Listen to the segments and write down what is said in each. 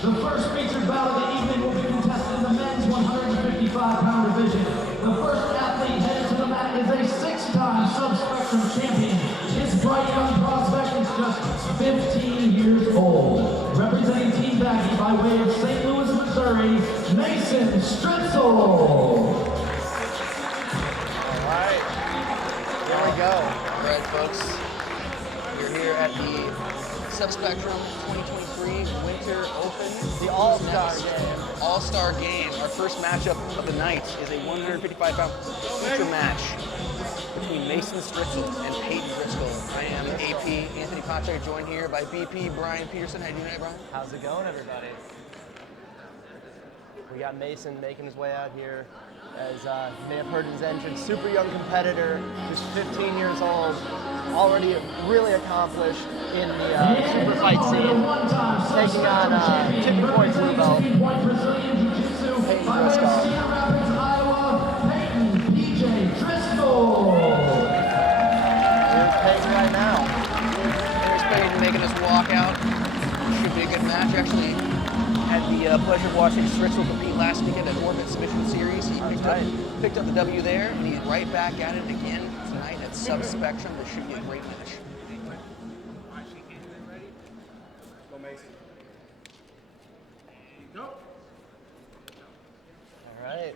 The first featured bout of the evening will be contested in the men's 155-pound division. The first athlete headed to the mat is a 6-time subspectrum champion. His bright young prospect is just 15 years old. Representing Team Baggy by way of St. Louis, Missouri, Mason Stritzel. All right, here we go. All right, folks, we're here at the Subspectrum 2023 Winter Open. The All-Star game. All-Star game. Our first matchup of the night is a 155-pound feature match between Mason Stritzel and Peyton Driscoll. I am AP Anthony Patrick, joined here by BP Brian Peterson. How you doing tonight, Brian? How's it going, everybody? We got Mason making his way out here. As you may have heard his entrance, super young competitor, just 15 years old, already really accomplished in the super fight scene, taking on Chicken Point Blue Belt, Peyton Driscoll. Here's Peyton right now. There's Peyton making his walk out. Should be a good match. Actually, had the pleasure of watching Stritzel compete last weekend at Orbit Submission Series. He picked up the W there, and he's right back at it again tonight at Subspectrum. This should be a great match. Go, Mason. Go. All right,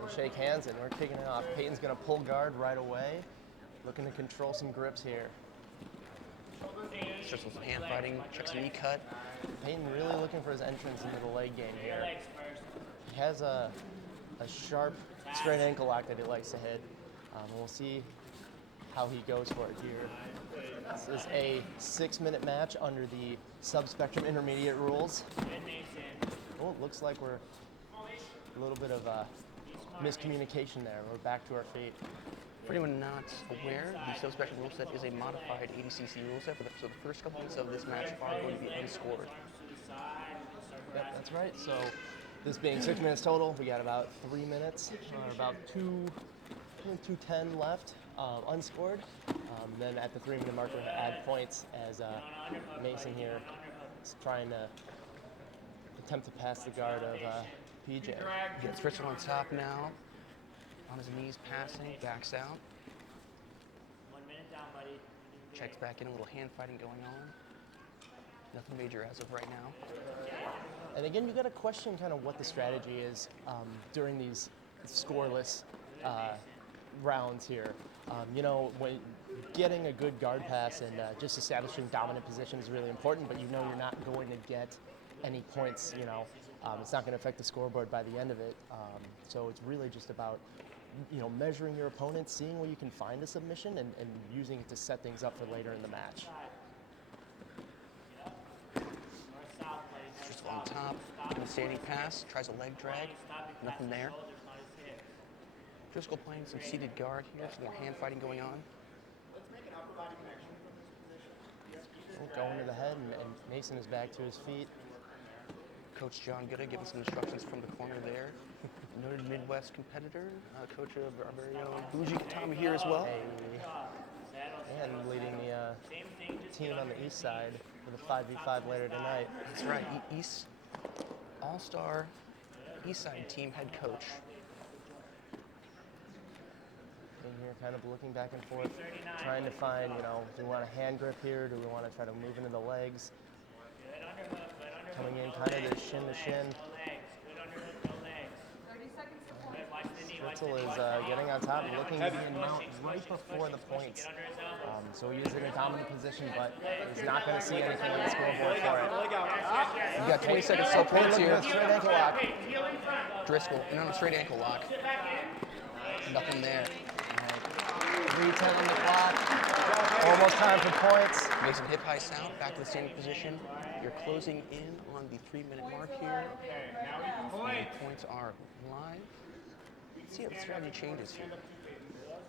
we'll shake hands and we're kicking it off. Peyton's gonna pull guard right away, looking to control some grips here. Stritzel's hand fighting, checks a knee cut. Peyton really looking for his entrance into the leg game here. He has a sharp straight ankle lock that he likes to hit. We'll see how he goes for it here. This is a 6-minute match under the Subspectrum Intermediate rules. Oh, it looks like we're a little bit of miscommunication there. We're back to our feet. For anyone not aware, the Subspectrum rule set is a modified ADCC rule set, so the first couple minutes of this match are going to be unscored. Yep, that's right. So this being 6 minutes total, we got about 3 minutes, or about 2:10 left, unscored. Then at the 3-minute mark, we're going to add points as Mason here is trying to attempt to pass the guard of PJ. Gets Stritzel on top now. On his knees, passing, backs out. 1 minute down, buddy. Checks back in, a little hand fighting going on. Nothing major as of right now. And again, you got to question kind of what the strategy is during these scoreless rounds here. You know, when getting a good guard pass and just establishing dominant position is really important, but you know you're not going to get any points, you know. It's not going to affect the scoreboard by the end of it. So it's really just about, you know, measuring your opponent, seeing where you can find a submission, and using it to set things up for later in the match. Just on top, in the standing pass, tries a leg drag, nothing there. Driscoll playing some seated guard here, some more hand fighting going on. Going to the head, and Mason is back to his feet. Coach John Gooda giving some instructions from the corner there. Noted Midwest competitor, coach of our very own Bougie Katami here as well. And leading the team on the east side for the 5v5 later tonight. That's right, East All-Star East Side team head coach. In here kind of looking back and forth, trying to find, you know, do we want a hand grip here? Do we want to try to move into the legs? Coming in kind of this shin to shin. Stritzel is getting on top and looking to be in mount right before the points. So he is in a dominant position, but he's not going to see anything on the scoreboard for it. You got 20 seconds till points here. Straight ankle lock. Driscoll, and on a straight ankle lock. Nothing there. 3:10 on the clock. Almost time for points. Makes some hip high sound, back to the standing position. You're closing in on the 3-minute mark here. And the points are live. Let's see how the strategy changes here.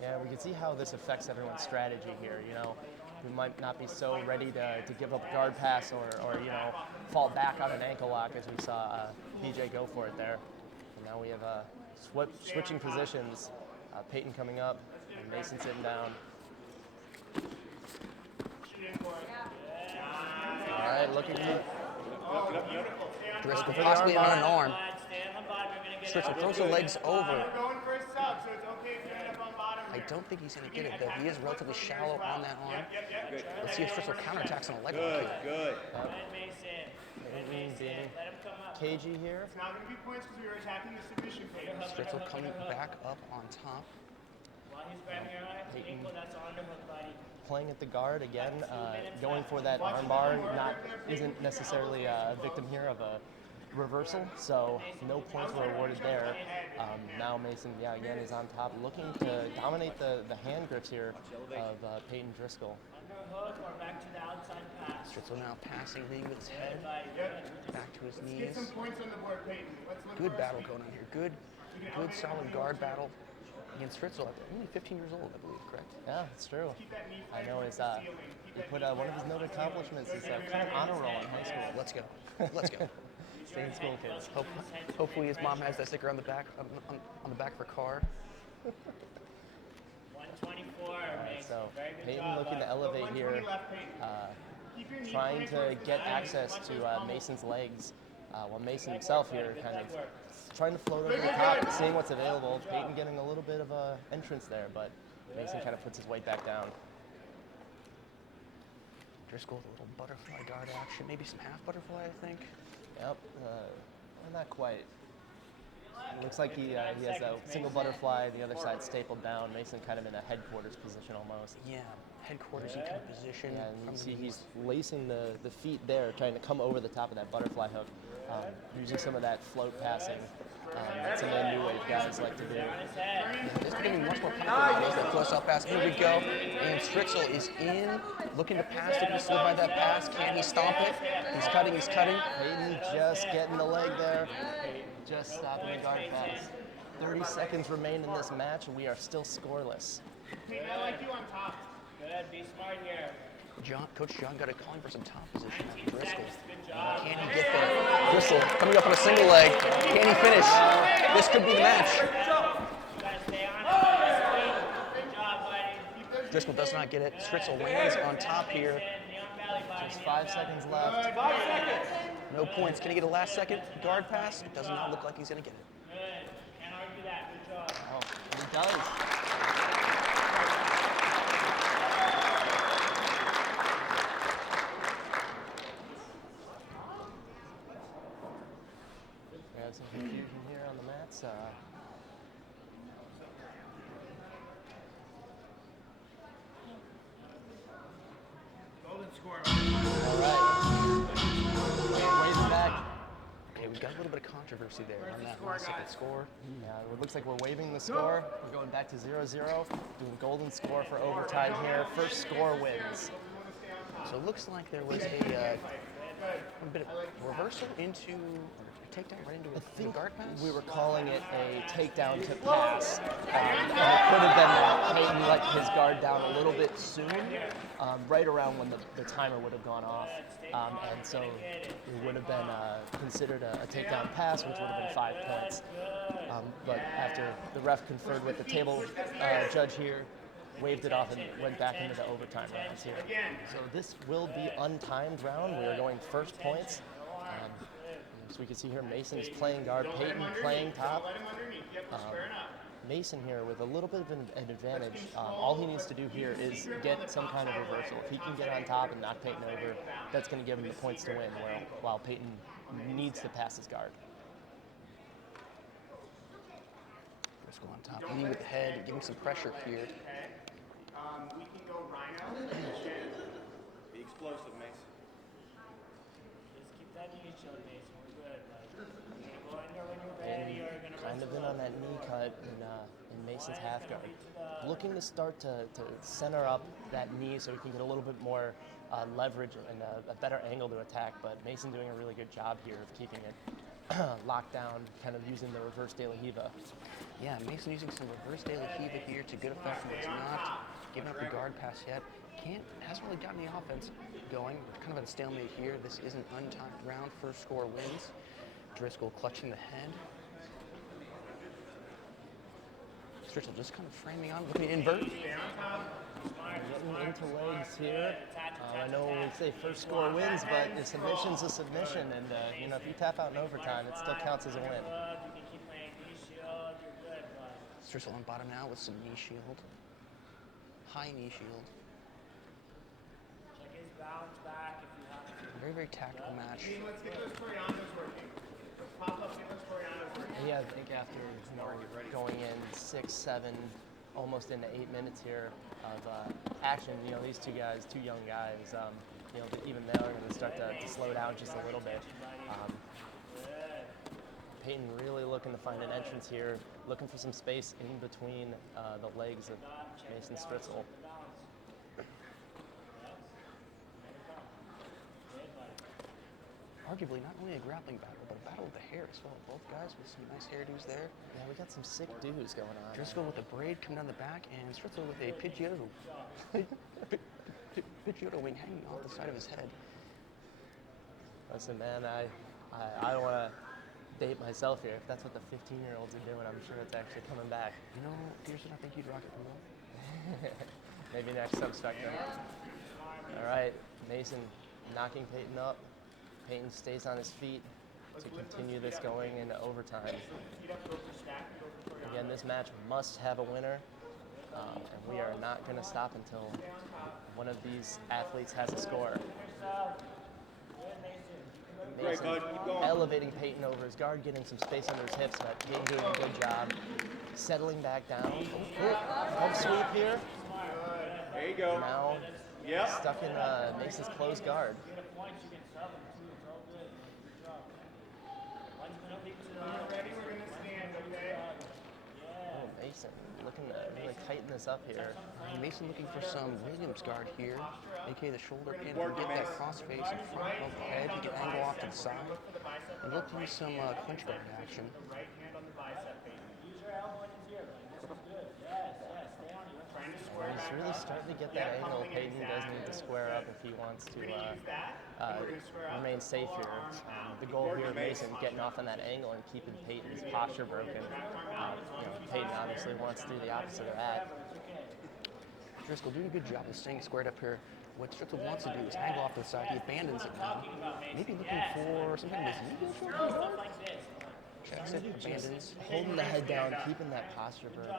Yeah, we can see how this affects everyone's strategy here. You know, we might not be so ready to give up a guard pass or you know, fall back on an ankle lock as we saw PJ go for it there. And now we have switching positions. Peyton coming up and Mason sitting down. All right, looking good. Driscoll for the possibly on armbar. an arm. Stay on the bottom. You're gonna get Stritzel out. throws the legs over. We're going for a sub, so it's okay if you end up on bottom I here. don't think he's going to get it, though. He is relatively shallow on that arm. Yep. Let's see if Stritzel counterattacks on a leg lock Good, here. good. Good, Mason. Good, Mason. Let him come up. Cagey here. It's not going to be points because we were attacking the submission phase. Stritzel coming back up on top. While he's grabbing your ankle, that's on the hook, buddy. Playing at the guard again, going for that armbar. Isn't necessarily a victim here of a reversal, so no points were awarded there. Now Mason, again is on top, looking to dominate the hand grips here of Peyton Driscoll. Underhook or back to the outside pass. Stritzel now passing, leading with his head. Back to his Get knees. some points on the board, Peyton. Let's look Good for battle going on here. Good solid guard battle against Stritzel. Only 15 years old, I believe, correct? Yeah, it's true. that knee I know his, he put one of his noted accomplishments is kind of honor roll in high school. Let's go. Let's go. Stay in school, kids. Hopefully his mom has that sticker on the back on the back of her car. 124, Mason. So Very good Peyton job, looking bud. to elevate here, trying to get access to Mason's legs, while Mason himself here kind of trying to float over the top and seeing what's available. Peyton getting a little bit of a entrance there, but Mason kind of puts his weight back down. Driscoll with a little butterfly guard action, maybe some half butterfly, I think. Yep, not quite. It looks like he has a single butterfly, the other side stapled down. Mason kind of in a headquarters position almost. Yeah, headquarters kind of position. Yeah, and you from see the he's lacing the feet there, trying to come over the top of that butterfly hook, using some of that float passing that some of the new wave guys like to do. This is getting much more powerful. There's that close-up pass. Here we go. And Stritzel is in, looking to pass. Looking to slip by that pass. Can he stomp it? He's cutting. He's cutting. Peyton just getting the leg there, just stopping the guard pass. 30 seconds remain in this match, and we are still scoreless. Peyton, I like you on top. Good, be smart here. Coach John got it calling for some top position after Driscoll. Can he get there? Driscoll coming up on a single leg. Can he finish? This could be the match. Gotta stay on it. Good job, buddy. Driscoll does not get it. Stritzel lands on top here. Knee on belly button. Just 5 seconds left. No points. Can he get a last second guard pass? It does not look like he's going to get it. Good. Can't argue that. Good job. Oh, he does. We have some confusion here on the mats. Golden score. All right. Wave back. Okay, we've got a little bit of controversy there on that last second score. Yeah, it looks like we're waving the score. We're going back to 0-0, doing golden score for overtime here. First score wins. So it looks like there was a bit of reversal into a takedown right into a guard pass. We were calling it a takedown to pass. It could have been Peyton let his guard down a little bit soon, right around when the timer would have gone off. And so it would have been considered a takedown pass, which would have been 5 points. But after the ref conferred with the table judge here, waved it off and went back into the overtime rounds here. So this will be untimed round. We are going first points. So we can see here Mason is playing guard, Peyton playing top. Mason here with a little bit of an advantage. All he needs to do here is get some kind of reversal. If he can get on top and knock Peyton over, that's going to give him the points to win, while Peyton needs to pass his guard. Driscoll on top, leading with the head, giving some pressure here. We can go Rhino. Be explosive, Mason. Just keep that knee chill, Mason. We're good. Like, go in there when you're ready. You're gonna Kind of been on that knee cut in Mason's half guard. Looking to start to center up that knee so he can get a little bit more leverage and a better angle to attack, but Mason doing a really good job here of keeping it locked down, kind of using the reverse De La Hiva. Yeah, Mason using some reverse De La Hiva here to good effect, but he's not giving up the guard pass yet. Hasn't really gotten the offense going. We're kind of at a stalemate here. This is an untimed round. First score wins. Driscoll clutching the head. Stritzel just kind of framing on, looking to invert. Getting into legs here. I know we say first score wins, but a submission's a submission, and you know, if you tap out in overtime, it still counts as a win. You can keep playing knee shield, you're good, bud. Stritzel on bottom now with some knee shield. High knee shield. Check his bounce back if you have to. Very, very tactical match. Let's get those Torianos working. Let's pop up, get those Torianos working. Yeah, I think after going in 6, 7, almost into 8 minutes here of action, you know, these two guys, two young guys, you know, even they are going to start to slow down just a little bit. Peyton really looking to find an entrance here, looking for some space in between the legs of Mason Stritzel. Arguably not only a grappling battle, but a battle of the hair as well. Both guys with some nice hairdos there. Yeah, we got some sick dudes going on. Driscoll with a braid coming down the back, and Stritzel with a pidgeotto wing hanging off the side of his head. Listen, man, I don't want to date myself here. If that's what the 15-year-olds are doing, I'm sure it's actually coming back. You know, Pearson, I think you'd rock it for well. Maybe next subspectrum. All right, Mason knocking Peyton up. Peyton stays on his feet to continue this going into overtime. Again, this match must have a winner, and we are not going to stop until one of these athletes has a score. Mason elevating Peyton over his guard, getting some space under his hips, but Peyton doing a good job. Settling back down. Home sweep here. There you go. Now stuck in Mason's closed guard. Ready, we're gonna stand, okay? Oh, Mason looking to really tighten this up here. Mason looking for some Williams guard here, aka the shoulder pin, to get that crossface in front of the head. He can angle off to the side. And look to use some clinch guard action. Right hand on the bicep, Peyton. Use your elbow in his ear, buddy. This is good. Yes, stay on you. Trying to square He's back. really starting to get that angle. Peyton does need to square up if he wants to remain safe here. The goal here of Mason getting off on that angle and keeping Peyton's posture broken. You know, Peyton obviously wants to do the opposite of that. Driscoll doing a good job of staying squared up here. What Stritzel wants to do is angle off to the side. He abandons it now. Maybe looking for some kind of guard. Checks it, abandons. Holding the head down, keeping that posture broken.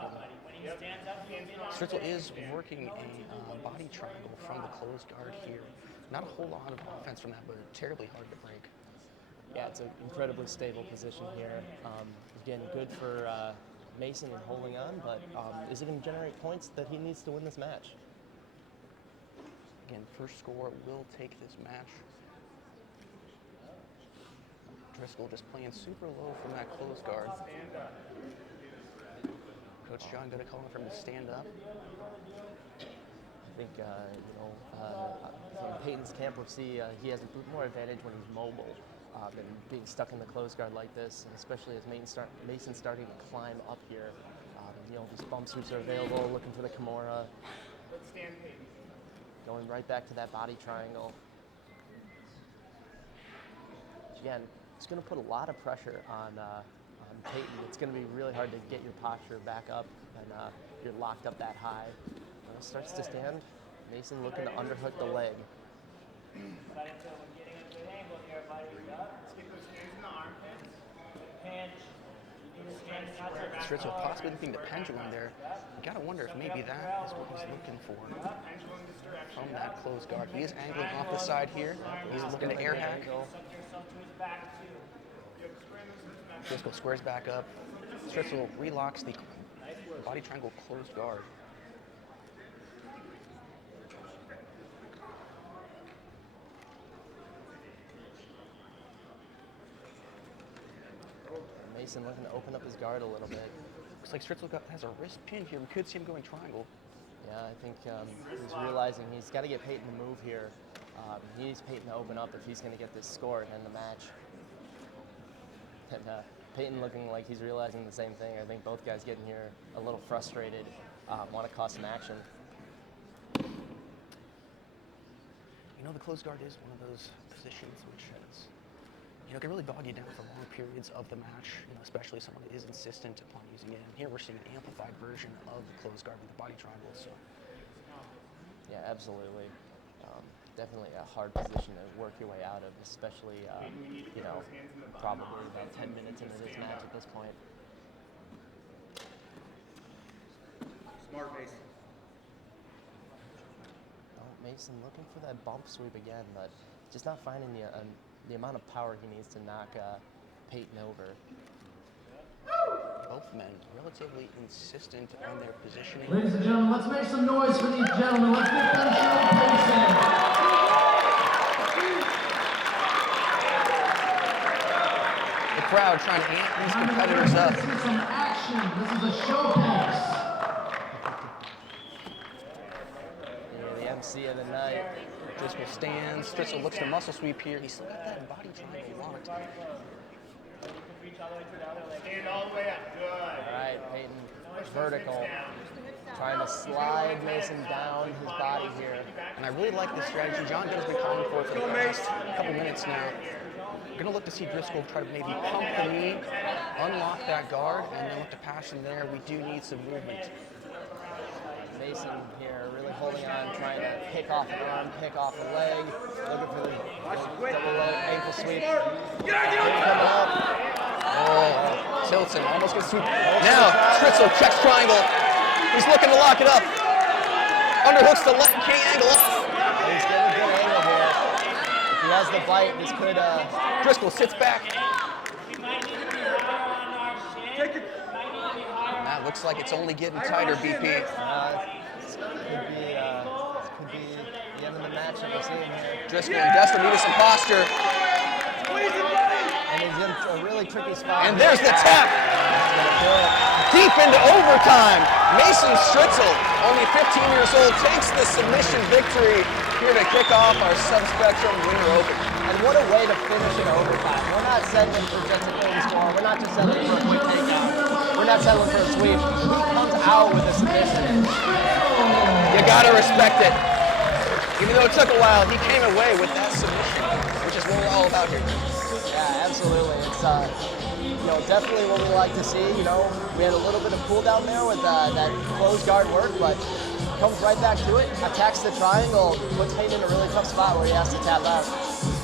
Stritzel is working a body triangle from the closed guard here. Not a whole lot of offense from that, but terribly hard to break. Yeah, it's an incredibly stable position here. Again, good for Mason in holding on, but is it going to generate points that he needs to win this match? Again, first score will take this match. Driscoll just playing super low from that closed guard. Coach John going to call for him to stand up. I think, from Peyton's camp, we'll see he has a more advantage when he's mobile than being stuck in the closed guard like this, and especially as Mason's starting to climb up here. You know, these bump sweeps are available, looking for the Kimura. Let's stand, Peyton. Going right back to that body triangle. Again, it's going to put a lot of pressure on Peyton. It's going to be really hard to get your posture back up and you're locked up that high. When it starts to stand, Mason looking to underhook the leg. But until we're getting a good angle here, buddy. Let's get those hands in the armpits. Pinch. You need to stand out there. Stritzel possibly looking to pendulum there. You gotta wonder if maybe that is what he's looking for Pendulum this direction. from that closed guard. He is angling off the side here. He's looking to air hack. Suck yourself to his back, too. Driscoll squares back up. Stritzel relocks the body triangle closed guard. Mason looking to open up his guard a little bit. Looks like Stritzel has a wrist pin here. We could see him going triangle. Yeah, I think he's realizing he's got to get Peyton to move here. He needs Peyton to open up if he's going to get this score and end the match. And Peyton looking like he's realizing the same thing. I think both guys getting here a little frustrated, want to cause some action. You know, the closed guard is one of those positions which has it can really bog you down for long periods of the match, especially someone that is insistent upon using it. And here we're seeing an amplified version of the closed guard with the body triangle. So. Yeah, absolutely. Definitely a hard position to work your way out of, especially, probably about 10 minutes into this match at this point. Smart, Mason. Well, Mason looking for that bump sweep again, but just not finding the amount of power he needs to knock Peyton over. Both men relatively insistent on their positioning. Ladies and gentlemen, let's make some noise for these gentlemen. Let's give them some Mason. The crowd trying to amp these competitors up. This is some action. This is a showcase. Yeah, the MC of the night. Driscoll stands. Stritzel looks to muscle sweep here. He's still got that body triangle locked. Stand all the way up. Good. All right, Peyton, vertical, trying to slide Mason down his body here. And I really like this strategy. John Dunn's been calling for it for the past couple minutes now. We're going to look to see Driscoll try to maybe pump the knee, unlock that guard, and then look to pass from there. We do need some movement. Mason here really holding on, trying to pick off an arm, pick off a leg, looking for the double leg ankle sweep. Coming up. Oh, Tilton almost gets sweep. Now, Stritzel checks triangle. He's looking to lock it up. Underhooks the left, can't angle up. He's getting a good angle here. If he has the bite, this could... Driscoll sits back. That looks like it's only getting tighter, BP. This could be the end of the match that we're seeing here. Driscoll in desperate need of some posture. And he's in a really tricky spot. And there's the tap. Deep into overtime. Mason Stritzel, only 15 years old, takes the submission victory here to kick off our Subspectrum Winter Open. And what a way to finish in overtime. We're not settling for just a clean score. We're not just settling for a quick takeout. We're not settling for a sweep. He comes out with a submission. You gotta respect it. Even though it took a while, he came away with that submission, which is what we're all about here. Yeah, absolutely. It's definitely what we like to see. We had a little bit of cool down there with that closed guard work, but comes right back to it, attacks the triangle, puts Peyton in a really tough spot where he has to tap out.